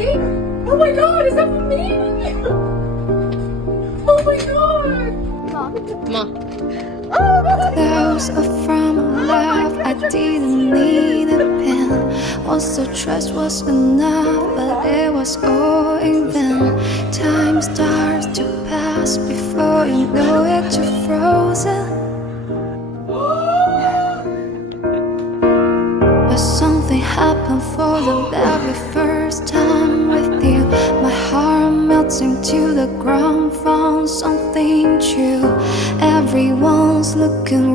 me? Oh my god, is that for me? Oh my god. Mom. Close from love, I didn't need a pen. Also trust was enough, but it was all in vain. Time starts to pass before you know it, you're frozen. But something happened for the very first time with you. My heart melting to the ground, found something true. Everyone's looking